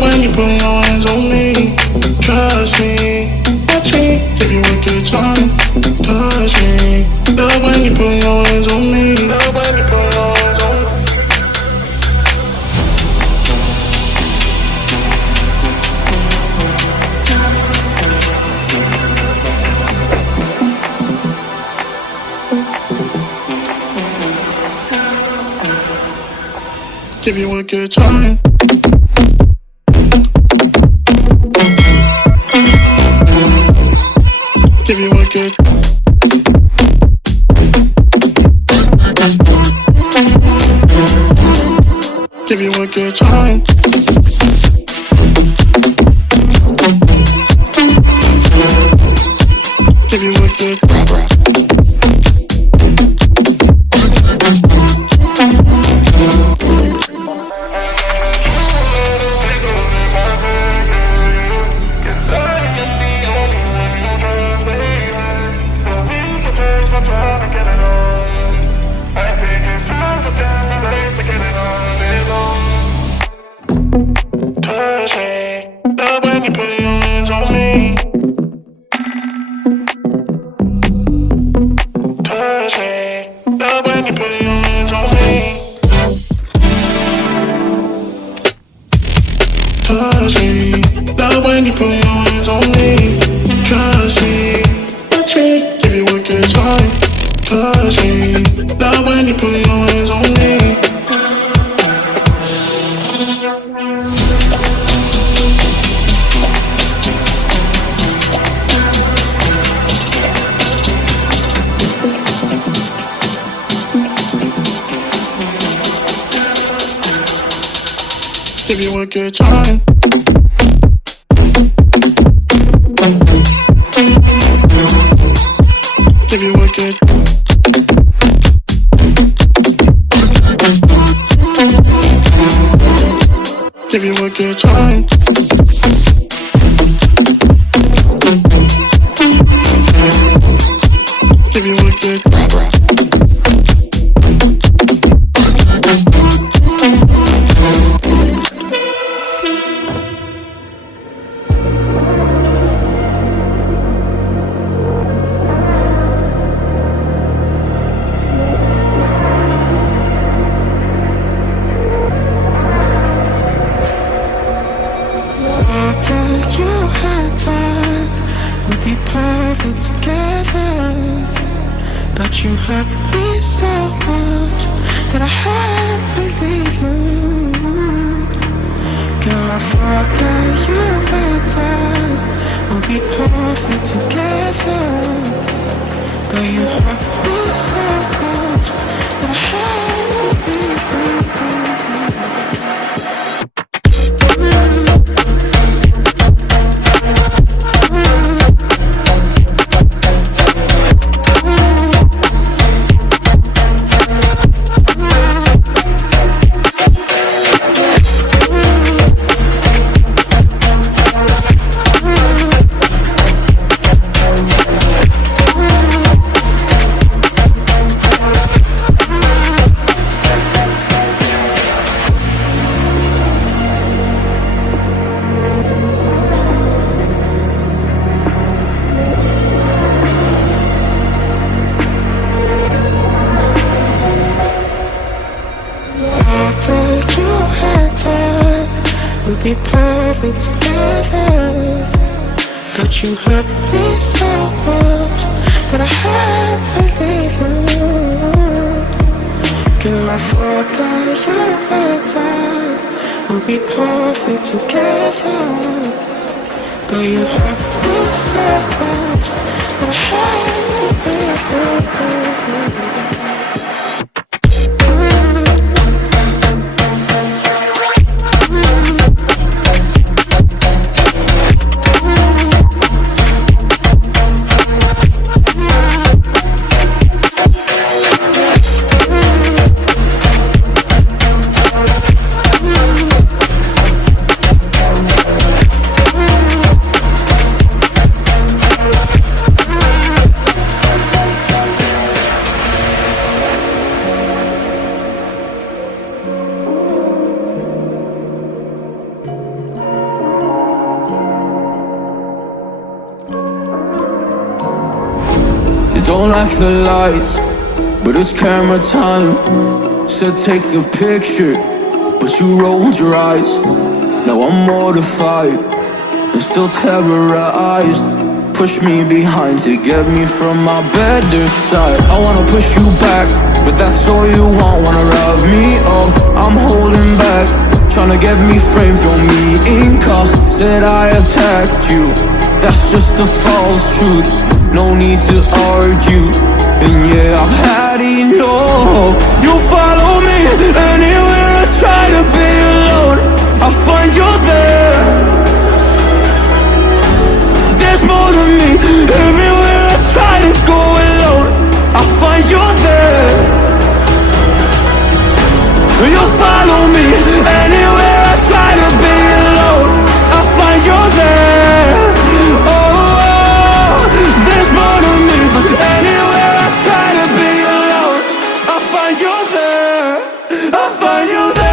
Love when you put your hands on me. Trust me, watch me, give you a good time. Touch me. Love when you put your hands on me. Love when you put your hands on me. Give you a good time. Give you a good. Give you a good time. Give you a good. Give you a good time. Give you a good. Give you a good time. Give you a good. But you hurt me so much that I had to leave you. Girl, I thought that you and I would be perfect together. But you hurt me so much that I had to leave you. We'll be perfect together. But you hurt me so much that I had to leave you. Girl, I thought that you and I would be perfect together. But you hurt me so much that I had to leave you. like the lights, but it's camera time. Said take the picture, but you rolled your eyes. Now I'm mortified and still terrorized. Push me behind to get me from my better side. I wanna push you back, but that's all you want. Wanna rub me up, I'm holding back. Tryna get me framed, throw me in cuffs. Said I attacked you, that's just a false truth. No need to argue, and yeah, I've had enough. You follow me anywhere I try to be alone, I find you there. There's more to me, everywhere I try to go alone, I find you there. You follow me anywhere I try to be alone, I find you there. Oh, there's more to me, but anywhere I try to be alone, I find you there. I find you there.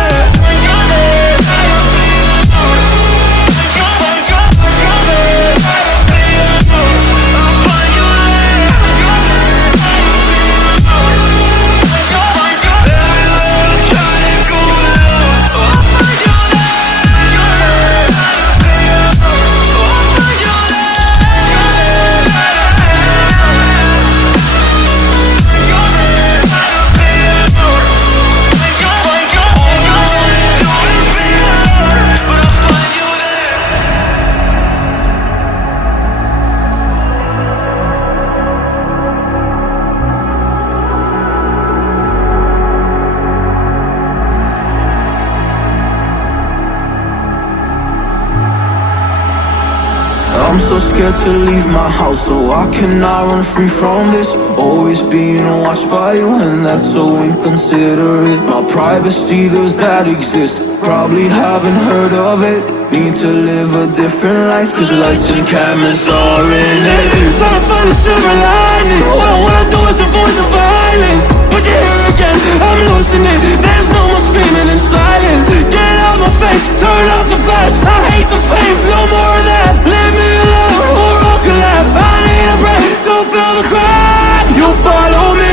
I'm so scared to leave my house, so I cannot run free from this. Always being watched by you, and that's so inconsiderate. My privacy, does that exist? Probably haven't heard of it. Need to live a different life, cause lights and cameras are in it. Trying to find a silver lining, all I wanna do is avoid the violence. But you're here again, I'm losing it. There's no more screaming in silence. Get out my face, turn off the flash. I hate the fame, no more of that. Leave me alone, or I'll collapse. I need a break, don't feel the crack. You follow me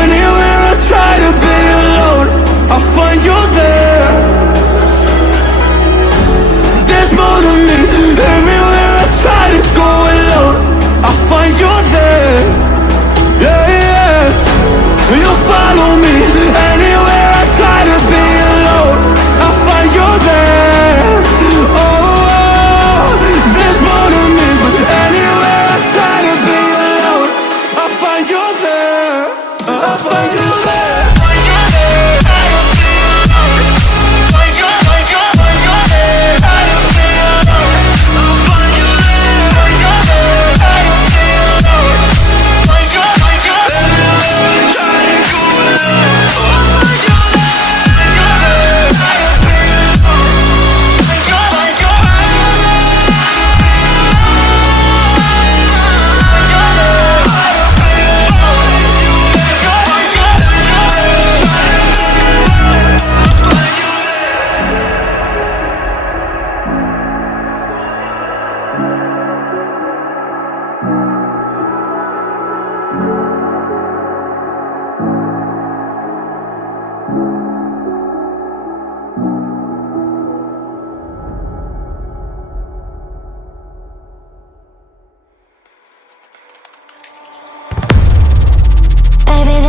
anywhere I try to be alone, I find you there. There's more to me, everywhere I try to go alone, I find you there. Yeah, yeah. You follow me anywhere I try to be alone, I find you there. Oh, there's more to me, but anywhere I try to be alone, I find you there. I find you there.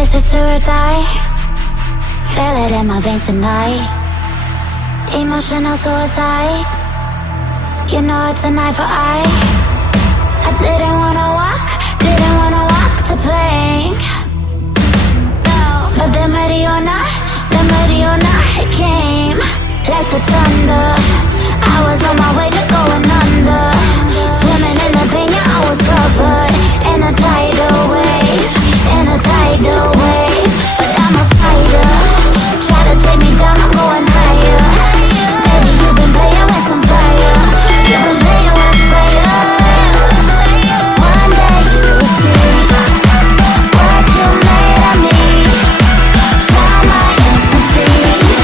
This is do or die. Feel it in my veins tonight. Emotional suicide. You know it's an eye for eye. I didn't wanna walk the plank. No, but the Mariona, it came like the thunder. I was on my way to going under. Swimming in the pain, yeah, I was covered in a tidal wave. In a tidal wave, but I'm a fighter. Try to take me down, I'm going higher. Baby, you've been playing with some fire. You've been playing with fire. One day you will see what you made of me. Found my empathy.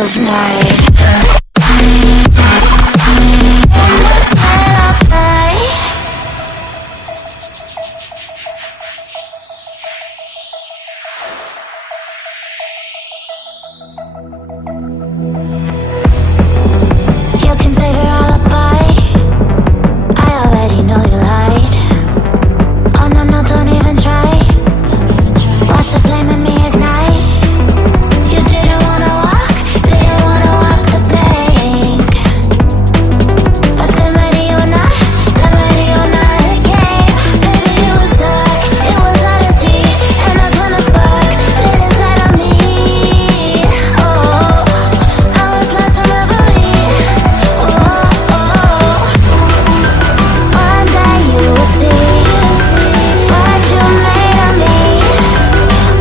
of night. You can take her alibi. I already know you lied. Oh no, no, don't even try. Watch the flame in me ignite. You didn't wanna walk the plank. But then ready or not again. Baby, it was dark, it was out of sea. And that's when the spark lit inside of me. Oh, I was lost in reverie. Oh, one day you will see what you made of me,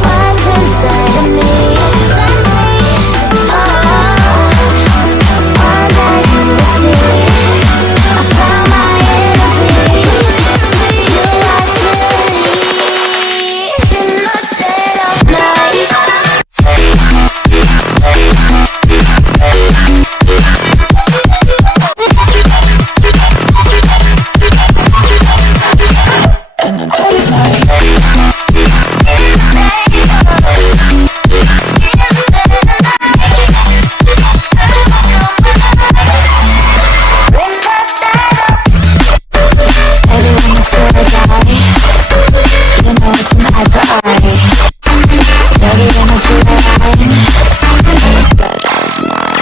what's inside of me. Oh, one day you will see I found my inner peace. You are release in the dead of night. In the dead of night. Baby, when you swear to die, you know it's an eye for eye. Dirty energy line. In the dead of night.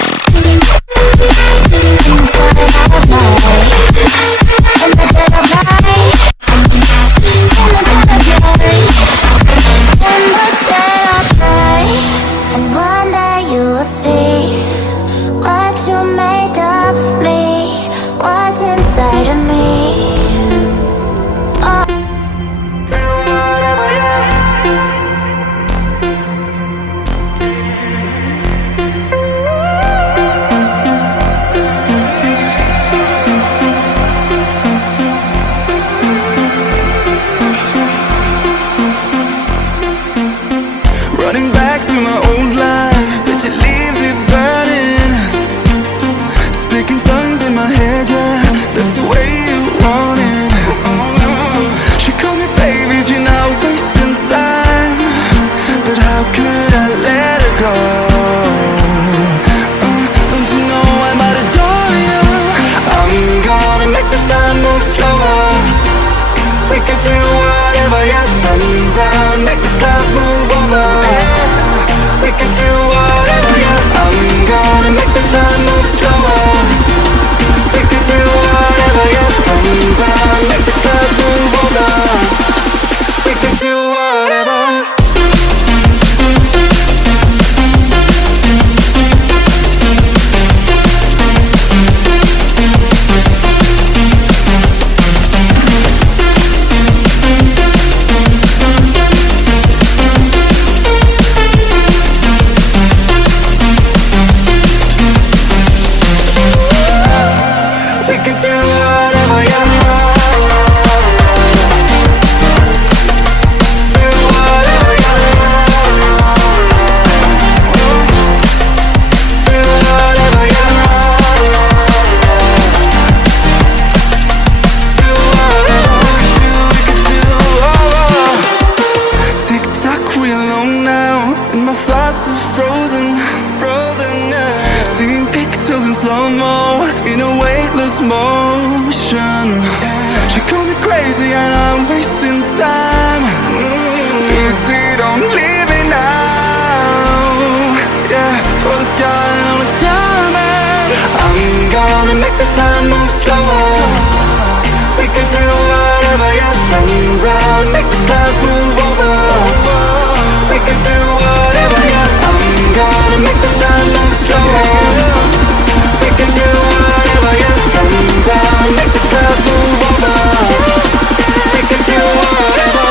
In the dead of night. In the dead of night. In the dead of night. And one day you will see what you made of me, what's inside of me. Running back to my old life, but it leaves it burning. Speaking tongues in my head, yeah, that's the way you want it. She called me baby, you're not wasting time. But how could I let her go? Don't you know I might adore you? I'm gonna make the time move slower. We could do whatever, yeah, sun's out, make the clouds move over. We could do whatever, yeah. I'm gonna make the time move slower. We could do whatever, yeah, sun's out, make the clouds move over. We could do whatever. We could do whatever, yeah. Do whatever, yeah. Do whatever, yeah. Do whatever we could do. Tick tock, we alone now, and my thoughts are frozen, yeah. Seeing pixels in slow-mo, in a weightless motion. She called me crazy and I'm wasting time. Easy, don't leave me now. Yeah, for the sky and all its diamond. I'm gonna make the time move slower. We could do whatever, yeah, sun's out, make the clouds move over. We could do whatever, yeah. I'm gonna make the time move slower. We can do whatever, yeah, sun's out, make the clouds move over. We can do whatever.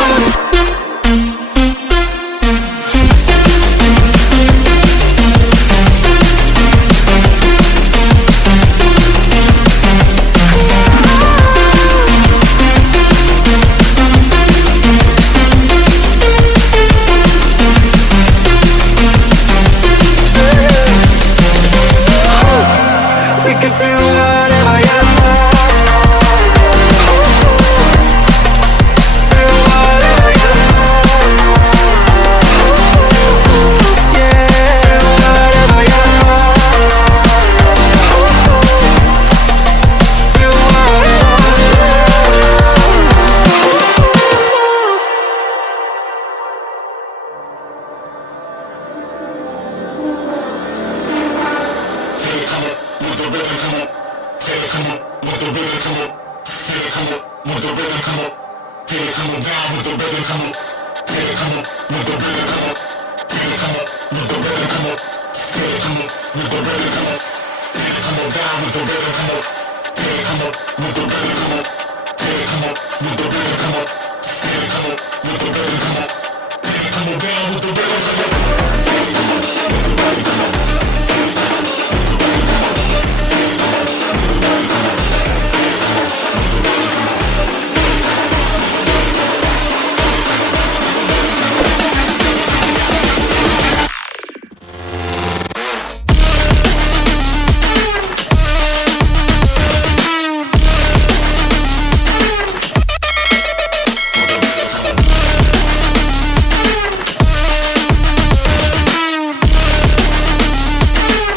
We could do whatever you want. Do whatever you want. Yeah, do whatever you want. Do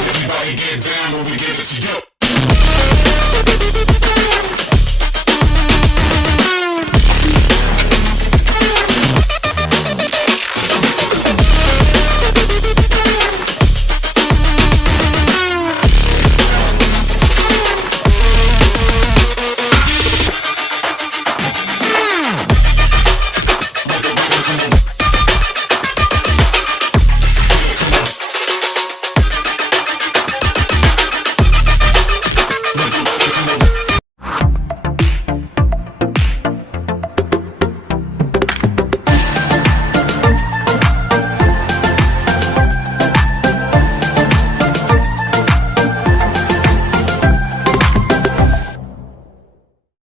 Everybody get down when we give it to you.